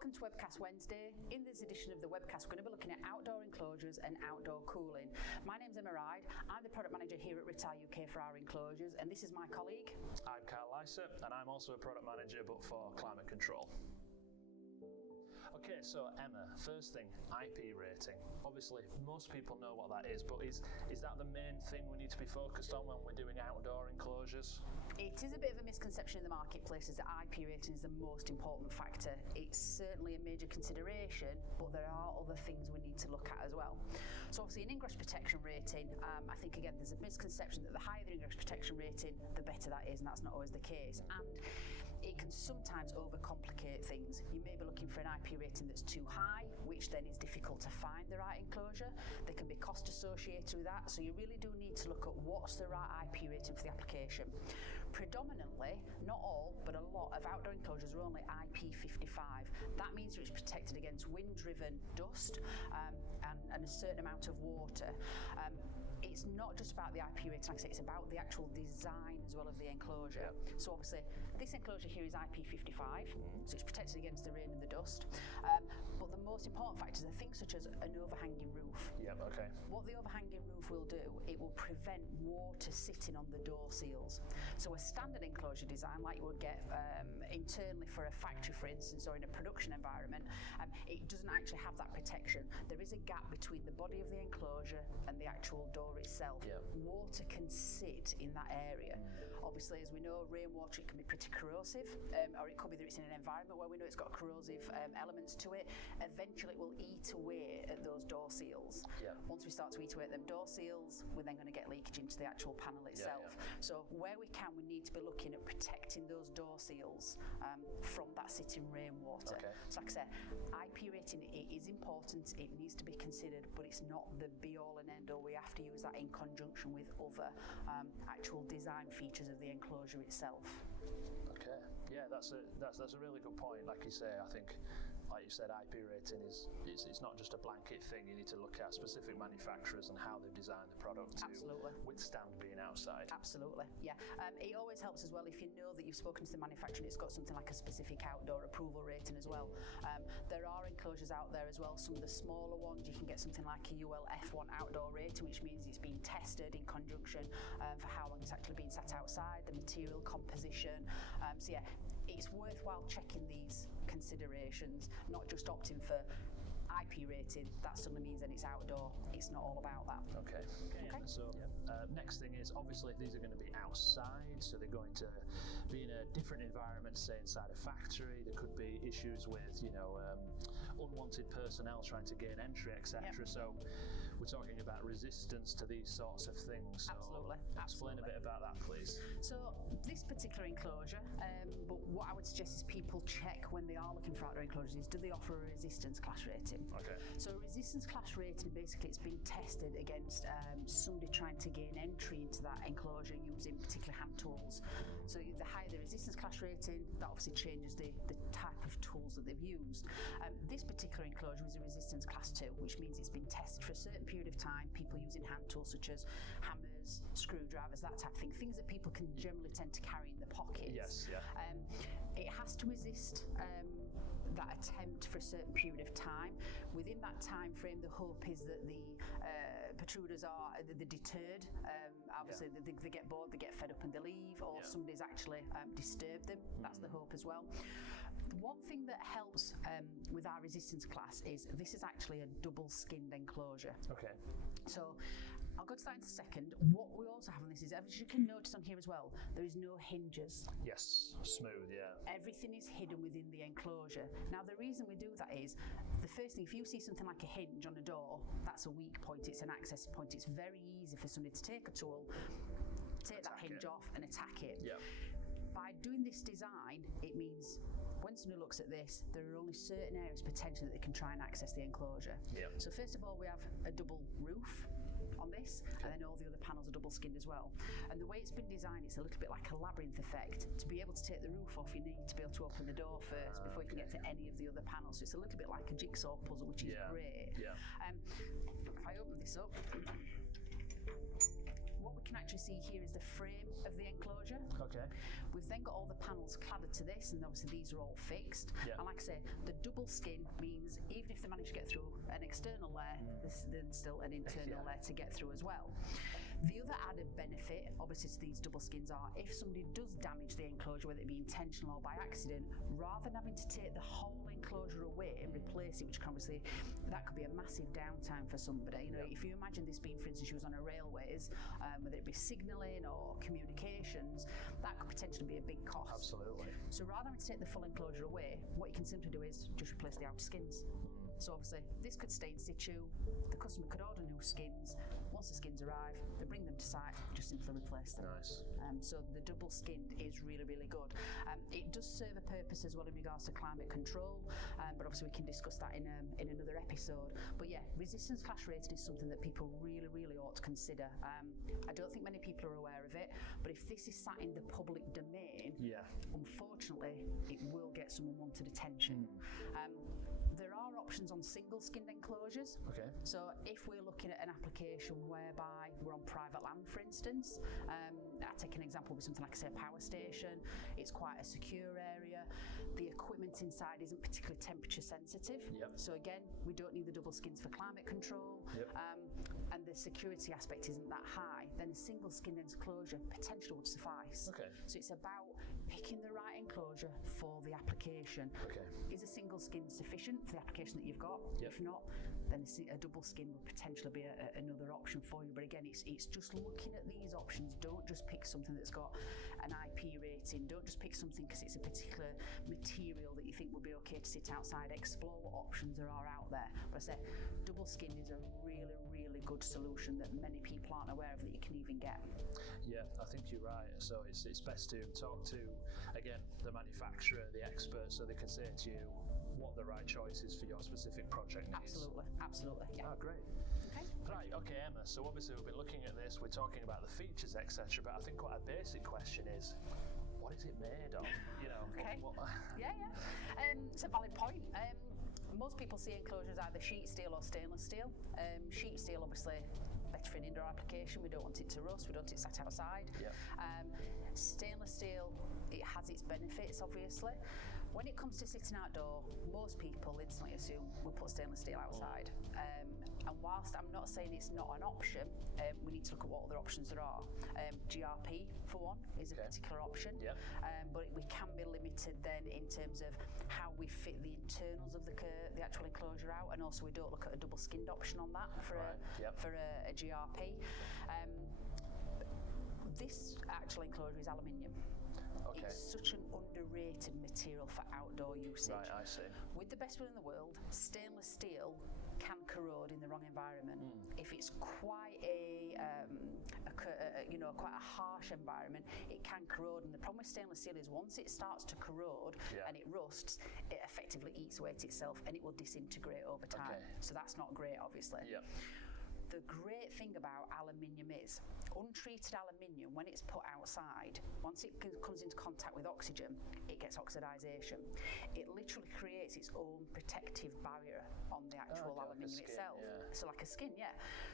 Welcome to Webcast Wednesday. In this edition of the Webcast, we're going to be looking at outdoor enclosures and outdoor cooling. My name's Emma Ride. I'm the product manager here at Retire UK for our enclosures, and this is my colleague. I'm Carl Lyser, and I'm also a product manager, but for climate control. Okay, so Emma, first thing, IP rating. Obviously, most people know what that is, but is that the main thing we need to be focused on when we're doing outdoor enclosures? It is a bit of a misconception in the marketplace is that IP rating is the most important factor. It's certainly a major consideration, but there are other things we need to look at as well. So obviously an ingress protection rating, I think again there's a misconception that the higher the ingress protection rating, the better that is, and that's not always the case. And it can sometimes overcomplicate things. You may be looking for an IP rating that's too high, which then is difficult to find the right enclosure. There can be cost associated with that, so you really do need to look at what's the right IP rating for the application. Predominantly, not all, but a lot of outdoor enclosures are only IP55. That means it's protected against wind-driven dust and a certain amount of water. It's not just about the IP rating, like I say, it's about the actual design as well of the enclosure. Yep. So obviously, this enclosure here is IP55, so it's protected against the rain and the dust. But the most important factors are things such as an overhanging roof. Yep, okay. What the overhanging roof will do, it will prevent water sitting on the door seals. So a standard enclosure design, like you would get internally for a factory, for instance, or in a production environment, it doesn't actually have that protection. There is a gap between the body of the enclosure and the actual door itself. Yep. Water can sit in that area. Obviously, as we know, rainwater, it can be pretty corrosive, or it could be that it's in an environment where we know it's got corrosive elements to it. Eventually, it will eat away at those door seals. Yep. Once we start to eat away at them door seals, we're then going to get leakage into the actual panel itself. Yeah. So where we can, we need to be looking at protecting those door seals from that sitting rainwater. Okay. So like I said, IP rating, it is important, it needs to be considered, but it's not the be-all and end-all. We have to use that in conjunction with other actual design features of the enclosure itself. Okay, yeah, that's a really good point. Like you say, I think, like you said, IP rating it's not just a blanket thing. You need to look at specific manufacturers and how they've designed the product to withstand being outside. Absolutely, yeah. It always helps as well if you know that you've spoken to the manufacturer and it's got something like a specific outdoor approval rating as well. There are enclosures out there as well, some of the smaller ones, you can get something like a UL F1 outdoor rating, which means it's been tested in conjunction for how long it's actually been sat outside, the material composition. So yeah, it's worthwhile checking these considerations, not just opting for IP rated. That suddenly means that it's outdoor. It's not all about that. Okay. So next thing is, obviously these are going to be outside, so they're going to be in a different environment, say inside a factory. There could be issues with, unwanted personnel trying to gain entry, etc. Yep. So we're talking about resistance to these sorts of things. So Absolutely. Explain a bit about that, please. So this particular enclosure, but what I would suggest is people check when they are looking for outdoor enclosures is, do they offer a resistance class rating? Okay. So resistance class rating, basically it's been tested against somebody trying to gain entry into that enclosure using particular hand tools. So the higher the resistance class rating, that obviously changes the type of tools that they've used. This particular enclosure is a resistance class 2, which means it's been tested for a certain period of time, people using hand tools such as hammers, screwdrivers, that type of thing, things that people can generally tend to carry in their pockets. Yes, yeah. It has to resist that attempt for a certain period of time. Within that time frame, the hope is that the protruders are deterred. Obviously, they get bored, they get fed up and they leave, or somebody's actually disturbed them. That's the hope as well. One thing that helps with our resistance class is this is actually a double-skinned enclosure. Okay. So I'll go to that in a second. What we also have on this is, as you can notice on here as well, there is no hinges. Yes, smooth, yeah. Everything is hidden within the enclosure. Now, the reason we do that is, the first thing, if you see something like a hinge on a door, that's a weak point, it's an access point. It's very easy for somebody to take a tool, take that hinge off and attack it. Yep. By doing this design, it means when somebody looks at this, there are only certain areas potentially that they can try and access the enclosure. Yep. So first of all, we have a double roof on this, and then all the other panels are double skinned as well. And the way it's been designed, it's a little bit like a labyrinth effect. To be able to take the roof off, you need to be able to open the door first before you can get to any of the other panels. So it's a little bit like a jigsaw puzzle, which is great. Yeah. If I open this up, what we can actually see here is the frame of the enclosure. Okay. We've then got all the panels cladded to this, and obviously these are all fixed. Yeah. And like I say, the double skin means even if they manage to get through an external layer, there's then still an internal layer to get through as well. The other added benefit, obviously, to these double skins are if somebody does damage the enclosure, whether it be intentional or by accident, rather than having to take the whole enclosure away and replace it, which can obviously, that could be a massive downtime for somebody. You know, if you imagine this being, for instance, used on a railways, whether it be signalling or communications, that could potentially be a big cost. Absolutely. So rather than take the full enclosure away, what you can simply do is just replace the outer skins. So obviously, this could stay in situ. The customer could order new skins. Once the skins arrive, they bring them to site, just simply replace them. Nice. So the double skinned is really, really good. It does serve a purpose as well in regards to climate control, but obviously we can discuss that in another episode. But yeah, resistance class rating is something that people really, really ought to consider. I don't think many people are aware of it, but if this is sat in the public domain, unfortunately, it will get some unwanted attention. There are options on single-skinned enclosures. Okay. So if we're looking at an application whereby we're on private land, for instance, I take an example with something like, say, a power station. It's quite a secure area. The equipment inside isn't particularly temperature sensitive. So again, we don't need the double skins for climate control. And the security aspect isn't that high. Then a single-skinned enclosure potentially would suffice. Okay. So it's about picking the right enclosure for the application. Okay. Is a single skin sufficient for the application that you've got? If not, then a double skin would potentially be another option for you. But again, it's just looking at these options. Don't just pick something that's got an IP rating. Don't just pick something because it's a particular material that you think will be okay to sit outside. Explore what options there are out there. But I say, double skin is a really, really good solution that many people aren't aware of that you can even get. Yeah, I think you're right. So it's best to talk to, again, the manufacturer, the expert, so they can say to you what the right choice is for your specific project needs. Absolutely, yeah. Oh, great. Okay. Right, okay, Emma, so obviously we've been looking at this, we're talking about the features, etc., but I think quite a basic question is, what is it made of? You know, okay. Yeah. It's a valid point. Most people see enclosures either sheet steel or stainless steel. Sheet steel, obviously, better for an indoor application. We don't want it to rust. We don't want it sat outside. Stainless steel, it has its benefits, obviously. When it comes to sitting outdoor, most people instantly assume we'll put stainless steel outside. And whilst I'm not saying it's not an option, we need to look at what other options there are. GRP, for one, is a particular option. But we can be limited then in terms of how we fit the internals of the actual enclosure out, and also we don't look at a double skinned option on that for a GRP. This actual enclosure is aluminium. Okay. It's such an underrated material for outdoor usage. Right, I see. With the best will in the world, stainless steel can corrode in the wrong environment. If it's quite quite a harsh environment, it can corrode. And the problem with stainless steel is once it starts to corrode and it rusts, it effectively eats away at itself and it will disintegrate over time. So that's not great, obviously. The great thing about aluminium is, untreated aluminium, when it's put outside, once it comes into contact with oxygen, it gets oxidization. It literally creates its own protective barrier on the actual aluminium itself. So like a skin,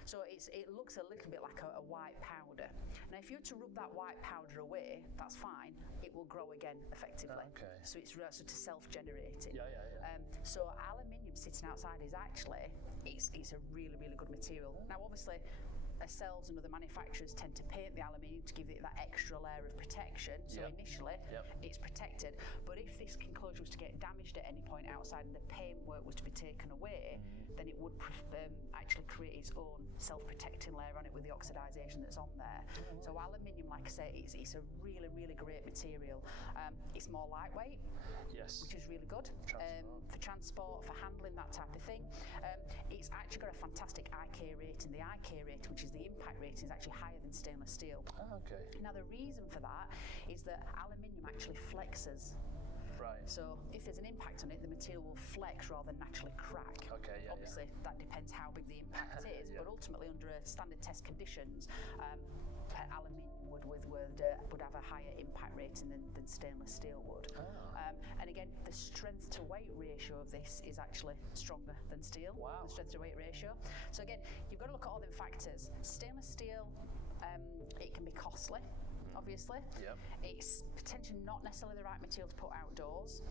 So it looks a little bit like a white powder. Now, if you were to rub that white powder away, that's fine. It will grow again effectively. So it's sort of self-generating. So aluminium sitting outside is actually, it's a really, really good material. Now, obviously, ourselves and other manufacturers tend to paint the aluminium to give it that extra layer of protection. So initially, it's protected. But if this enclosure was to get damaged at any point outside and the paintwork was to be taken away, then it would actually create its own self-protecting layer on it with the oxidization that's on there. So aluminium, like I say, it's a really, really great material. It's more lightweight, which is really good for transport, for handling, that type of thing. It's actually got a fantastic IK rating. The IK rating, which is the impact rating, is actually higher than stainless steel. Now, the reason for that is that aluminium actually flexes. So if there's an impact on it, the material will flex rather than naturally crack. Obviously, that depends how big the impact is, but ultimately under standard test conditions, aluminium would have a higher impact rating than stainless steel would. And again, the strength to weight ratio of this is actually stronger than steel. The strength to weight ratio. So again, you've got to look at all them factors. Stainless steel, It can be costly, obviously. Yep. It's potentially not necessarily the right material to put outdoors.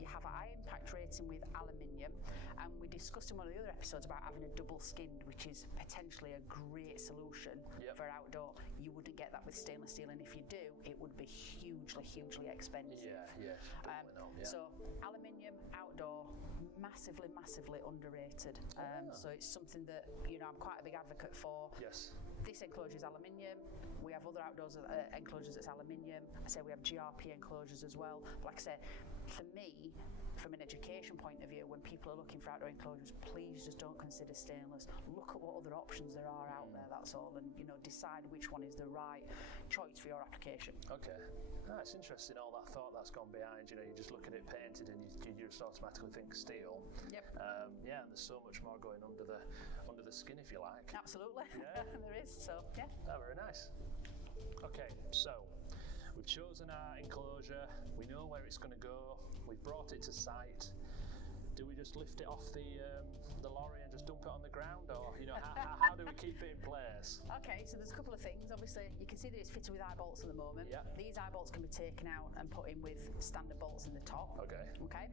You have a high impact rating with aluminium, and we discussed in one of the other episodes about having a double skinned, which is potentially a great solution for outdoor. You wouldn't get that with stainless steel, and if you do, it would be hugely expensive. Yeah. So aluminium outdoor, massively underrated. So it's something that I'm quite a big advocate for. Yes. This enclosure is aluminium. We have other outdoors enclosures that's aluminium. I say we have GRP enclosures as well. But like I say, for me, from an education point of view, when people are looking for outdoor enclosures, please just don't consider stainless. Look at what other options there are out there, that's all, and decide which one is the right choice for your application. Okay. It's interesting, all that thought that's gone behind. You just look at it painted and you just automatically think steel. Yep. And there's so much more going under the skin, if you like. Absolutely. Yeah. There is. So yeah. Oh, very nice. Okay, so we've chosen our enclosure. We know where it's going to go. We've brought it to site. Do we just lift it off the lorry and just dump it on the ground, or how do we keep it in place? Okay, so there's a couple of things. Obviously, you can see that it's fitted with eye bolts at the moment. Yeah. These eye bolts can be taken out and put in with standard bolts in the top. Okay.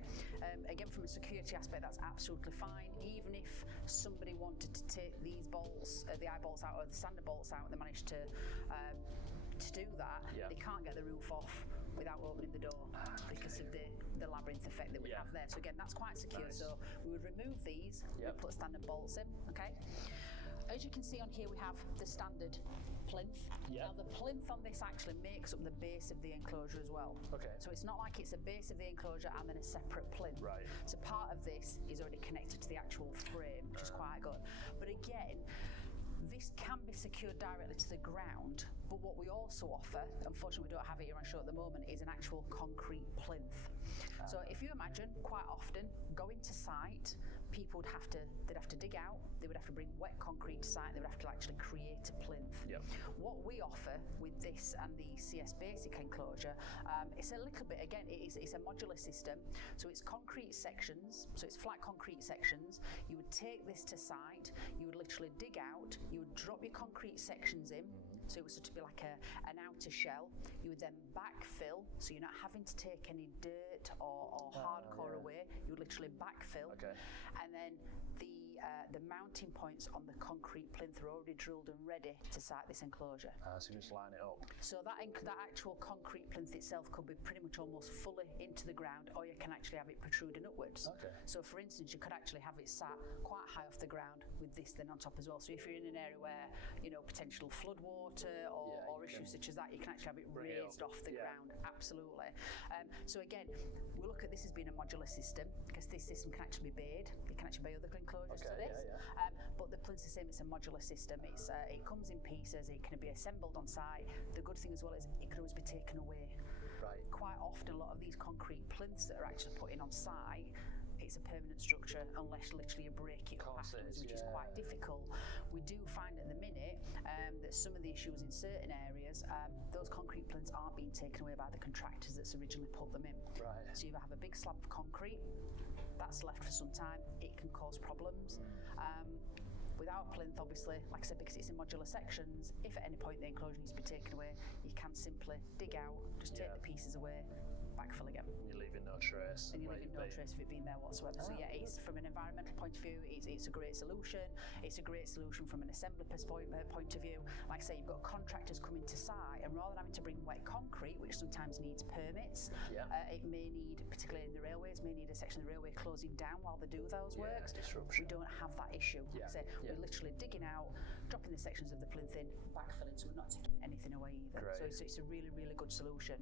Again, from a security aspect, that's absolutely fine. Even if somebody wanted to take these bolts, the eye bolts out or the standard bolts out, and they managed to do that, they can't get the roof off without opening the door because of the labyrinth effect that we have there. So again, that's quite secure. Nice. So we would remove these, we put standard bolts in, As you can see on here, we have the standard plinth. Yep. Now the plinth on this actually makes up the base of the enclosure as well. Okay. So it's not like it's a base of the enclosure and then a separate plinth. Right. So part of this is already connected to the actual frame, which is quite good. But again, this can be secured directly to the ground, but what we also offer, unfortunately we don't have it here on show at the moment, is an actual concrete plinth. So if you imagine, quite often, going to site, people they'd have to dig out, they would have to bring wet concrete to site, they would have to actually create a plinth. Yep. What we offer with this and the CS Basic enclosure, it's a little bit, again, it's a modular system, so it's concrete sections, so it's flat concrete sections. You would take this to site, you would literally dig out, you would drop your concrete sections in, so it was to be like an outer shell. You would then backfill, so you're not having to take any dirt or hardcore away. You would literally backfill, and then the mounting points on the concrete plinth are already drilled and ready to site this enclosure. So you just line it up. So that actual concrete plinth itself could be pretty much almost fully into the ground, or you can actually have it protruding upwards. Okay. So for instance, you could actually have it sat quite high off the ground with this then on top as well. So if you're in an area where potential flood water or issues such as that, you can actually have it raised off the ground. Absolutely. So again, we look at this as being a modular system because this system can actually be bayed. You can actually bay other enclosures to this. But the plinth's the same, it's a modular system. It comes in pieces, it can be assembled on site. The good thing as well is it can always be taken away. Right. Quite often, a lot of these concrete plinths that are actually put in on site, it's a permanent structure unless literally you break it up afterwards, which is quite difficult. We do find at the minute that some of the issues in certain areas, those concrete plinths aren't being taken away by the contractors that's originally put them in. Right. So you have a big slab of concrete that's left for some time, it can cause problems. Without plinth, obviously, like I said, because it's in modular sections, if at any point the enclosure needs to be taken away, you can simply dig out, just take the pieces away, backfill again. And you're leaving no trace. And you're leaving no trace of it being there whatsoever. So yeah, it's from an environmental point of view, it's a great solution. It's a great solution from an assembly point of view. Like I say, you've got contractors coming to site, and rather than having to bring wet concrete, which sometimes needs permits, it may need, particularly in the railways, may need a section of the railway closing down while they do those works. Disruption. We don't have that issue. We're literally digging out, dropping the sections of the plinth in, backfilling, so we're not taking anything away either. So it's a really good solution.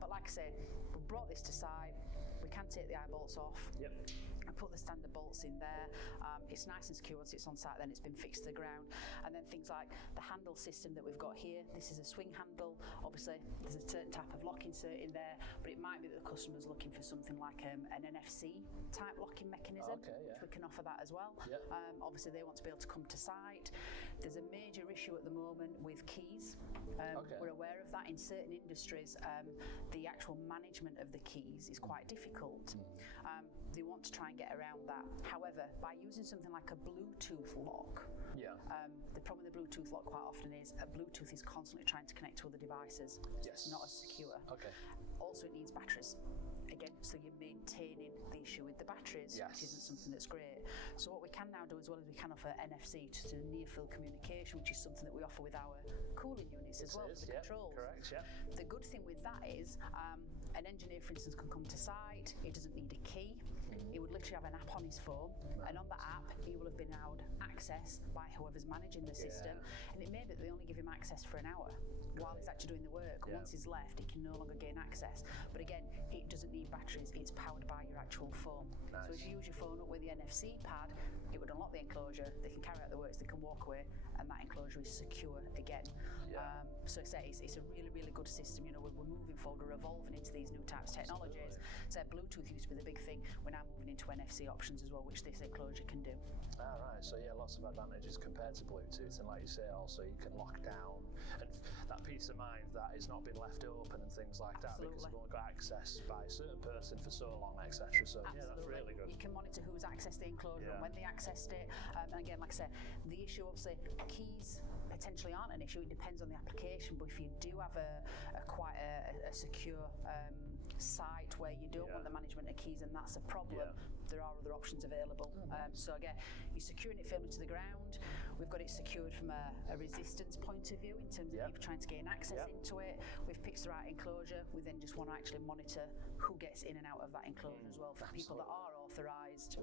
But like I say, we brought this to site, we can take the eye bolts off. And put the standard bolts in there. It's nice and secure once it's on site, then it's been fixed to the ground. And then things like the handle system that we've got here, this is a swing handle. Obviously, there's a certain type of lock insert in there, but it might be that the customer's looking for something like an NFC type locking mechanism, which we can offer that as well. Obviously, they want to be able to come to site. There's a major issue at the moment with keys. We're aware of that in certain industries. The actual management of the keys is quite difficult. The they want to try and get around that. However, by using something like a Bluetooth lock, the problem with the Bluetooth lock quite often is a Bluetooth is constantly trying to connect to other devices. Yes. It's not as secure. Okay. Also, it needs batteries. Again, so you're maintaining the issue with the batteries, which isn't something that's great. So what we can now do, as well as we can offer NFC, just a near-field communication, which is something that we offer with our cooling units as well for the controls. Correct, yeah. The good thing with that is an engineer, for instance, can come to site. He doesn't need a key. He would literally have an app on his phone, and on that app, he will have been allowed access by whoever's managing the system. And it may be that they only give him access for an hour while he's actually doing the work. Once he's left, he can no longer gain access. But again, it doesn't need batteries. It's powered by your actual phone. Nice. So if you use your phone up with the NFC pad, it would unlock the enclosure. They can carry out the works. They can walk away, and that enclosure is secure again. So it's a really, really good system. You know, we're moving forward, we're evolving into these new types of technologies. So Bluetooth used to be the big thing. We're now moving into NFC options as well, which this enclosure can do. Right. So lots of advantages compared to Bluetooth, and like you say, also you can lock down and that peace of mind that it's not been left open and things like that, because you've only got access by a certain person for so long, etc. So that's really good. You can monitor who's accessed the enclosure and when they accessed it. And again, like I said, the issue obviously keys potentially aren't an issue. It depends on the application, but if you do have quite a secure site where you don't want the management of keys and that's a problem, there are other options available. So again, you're securing it firmly to the ground. We've got it secured from a resistance point of view in terms of people trying to gain access into it. We've picked the right enclosure. We then just want to actually monitor who gets in and out of that enclosure as well. For people that are authorised,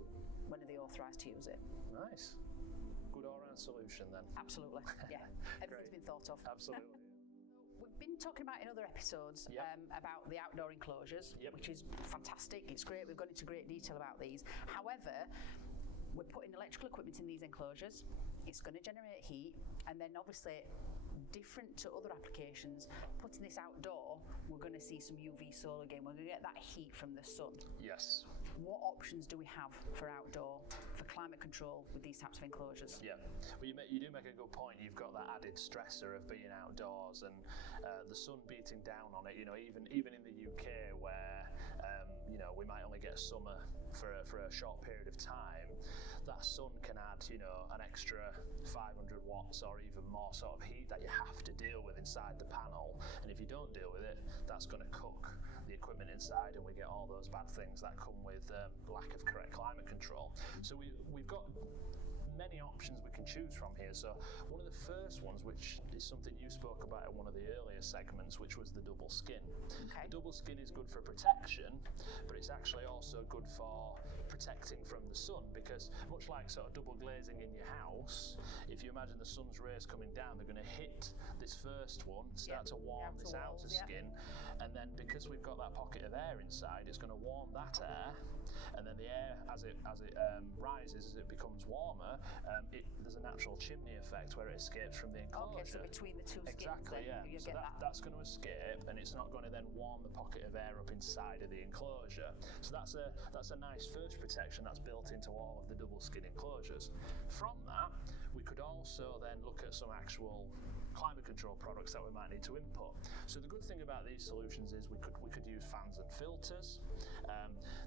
when are they authorised to use it? Nice. Good all-round solution then. Absolutely, yeah. Everything's been thought of. Absolutely. We've been talking about in other episodes about the outdoor enclosures, which is fantastic. It's great. We've gone into great detail about these. However, we're putting electrical equipment in these enclosures. It's going to generate heat, and then obviously different to other applications, putting this outdoor, we're going to see some UV solar again. We're going to get that heat from the sun. Yes. What options do we have for outdoor, for climate control with these types of enclosures? Yeah, well, you do make a good point. You've got that added stressor of being outdoors and the sun beating down on it. You know, even in the UK where we might only get summer for a short period of time, that sun can add an extra 500 watts or even more sort of heat that you have to deal with inside the panel. And if you don't deal with it, that's going to cook the equipment inside, and we get all those bad things that come with lack of correct climate control. So we've got many options we can choose from here. So one of the first ones, which is something you spoke about in one of the earlier segments, which was the double skin. Okay. The double skin is good for protection, but it's actually also good for protecting from the sun, because much like sort of double glazing in your house, if you imagine the sun's rays coming down, they're going to hit this first one, start to warm this outer skin, and then because we've got that pocket of air inside, it's going to warm that air, and then the air as it rises, as it becomes warmer, there's a natural chimney effect where it escapes from the enclosure. Okay, so between the two skins, exactly, you so get that's going to escape, and it's not going to then warm the pocket of air up inside of the enclosure. So that's a nice first protection that's built into all of the double skin enclosures. From that, we could also then look at some actual climate control products that we might need to input. So the good thing about these solutions is we could use fans and filters.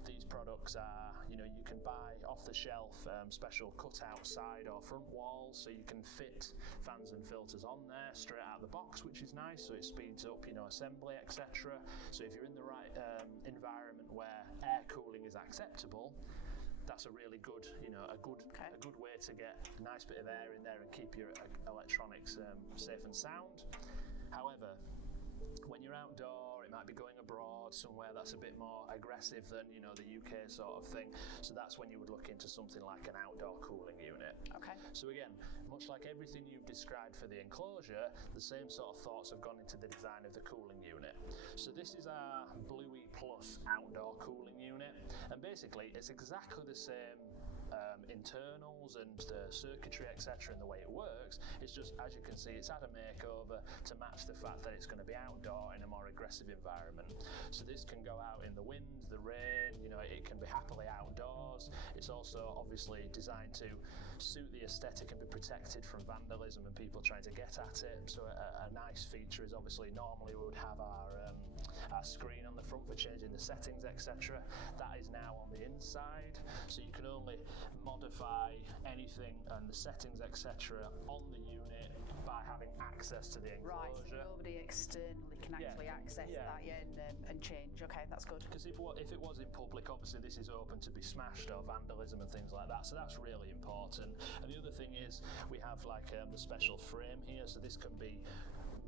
These products are, you can buy off the shelf special cut-out side or front walls, so you can fit fans and filters on there straight out of the box, which is nice. So it speeds up, assembly, etc. So if you're in the right environment where air cooling is acceptable, that's a really good, a good way to get a nice bit of air in there and keep your electronics safe and sound. However, when you're outdoor, it might be going abroad somewhere that's a bit more aggressive than the UK sort of thing. So that's when you would look into something like an outdoor cooling unit. Okay. So again, much like everything you've described for the enclosure, the same sort of thoughts have gone into the design of the cooling unit. So this is our Bluey Plus outdoor cooling unit, and basically it's exactly the same internals and the circuitry, etc., and the way it works. It's just, as you can see, it's had a makeover to match the fact that it's going to be outdoor in a more aggressive environment. So this can go out in the wind, the rain, you know, it can be happily outdoors. It's also obviously designed to suit the aesthetic and be protected from vandalism and people trying to get at it. So a nice feature is obviously normally we would have our screen on the front for changing the settings, etc. That is now on the inside, so you can only modify anything and the settings, etc. on the unit by having access to the enclosure. Right, so nobody externally can actually access that and change. Okay, that's good. Because if it was in public, obviously this is open to be smashed or vandalism and things like that, so that's really important. And the other thing is we have like the special frame here, so this can be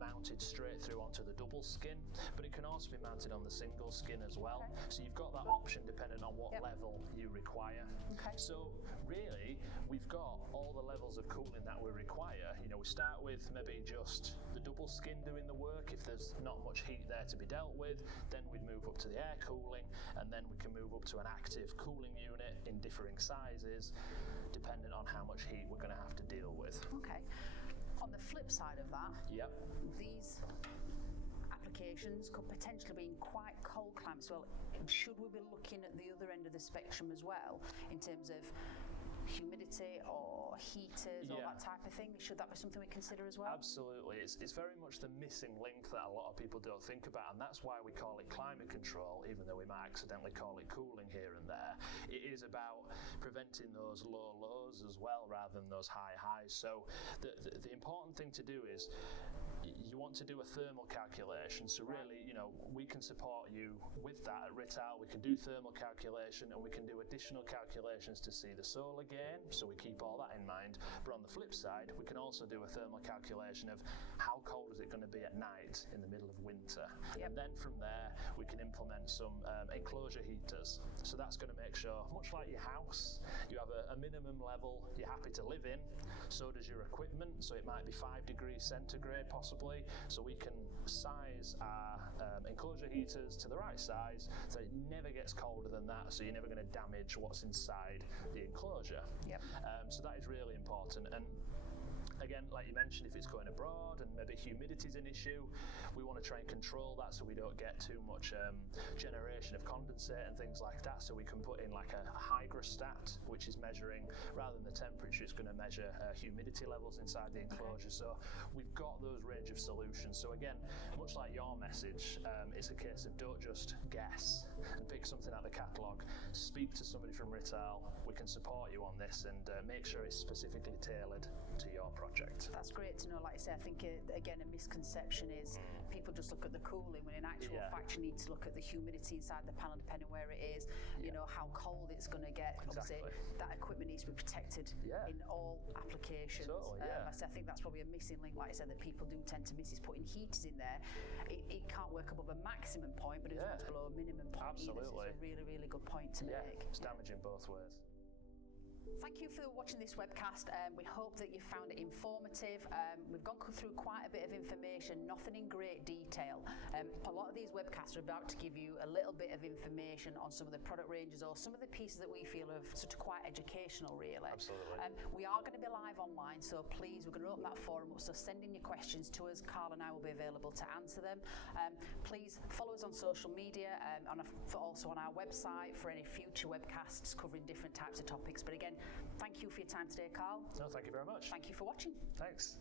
mounted straight through onto the double skin, but it can also be mounted on the single skin as well. Okay. So you've got that option depending on what level you require. Okay. So really, we've got all the levels of cooling that we require. You know, we start with maybe just the double skin doing the work. If there's not much heat there to be dealt with, then we'd move up to the air cooling, and then we can move up to an active cooling unit in differing sizes, depending on how much heat we're going to have to deal with. Okay. On the flip side of that, these applications could potentially be in quite cold climates. Well, should we be looking at the other end of the spectrum as well in terms of humidity or heaters or that type of thing? Should that be something we consider as well? Absolutely. It's very much the missing link that a lot of people don't think about, and that's why we call it climate control, even though we might accidentally call it cooling here and there. It is about preventing those low lows as well rather than those high highs. So the important thing to do is you want to do a thermal calculation. So really, you know, we can support you with that at Rittal. We can do thermal calculation and we can do additional calculations to see the solar gain. So we keep all that in mind. But on the flip side, we can also do a thermal calculation of how cold is it going to be at night in the middle of winter. And then from there, we can implement some enclosure heaters. So that's going to make sure, much like your house, you have a minimum level you're happy to live in. So does your equipment. So it might be 5 degrees centigrade possibly. So we can size our enclosure heaters to the right size so it never gets colder than that, so you're never going to damage what's inside the enclosure. So that is really important. And again, like you mentioned, if it's going abroad and maybe humidity is an issue, we want to try and control that so we don't get too much generation of condensate and things like that. So we can put in like a hygrostat, which is measuring, rather than the temperature, it's going to measure humidity levels inside the enclosure. So we've got those range of solutions. So again, much like your message, it's a case of don't just guess and pick something out of the catalogue. Speak to somebody from Rittal. We can support you on this and make sure it's specifically tailored to your project. That's great to know. Like I say, I think again a misconception is people just look at the cooling when in actual fact you need to look at the humidity inside the panel depending where it is, you know, how cold it's going to get. Obviously that equipment needs to be protected in all applications. Totally, I think that's probably a missing link, like I said, that people do tend to miss, is putting heaters in there. It can't work above a maximum point, but it doesn't below a minimum point either. So it's a really, really good point to make. It's damaging both ways. Thank you for watching this webcast. We hope that you found it informative. We've gone through quite a bit of information, nothing in great detail. A lot of these webcasts are about to give you a little bit of information on some of the product ranges or some of the pieces that we feel are sort of quite educational, really. Absolutely. We are going to be live online, so please, we're going to open that forum up, so send in your questions to us. Carl and I will be available to answer them. Please follow us on social media and also on our website for any future webcasts covering different types of topics. But again, thank you for your time today, Carl. No, thank you very much. Thank you for watching. Thanks.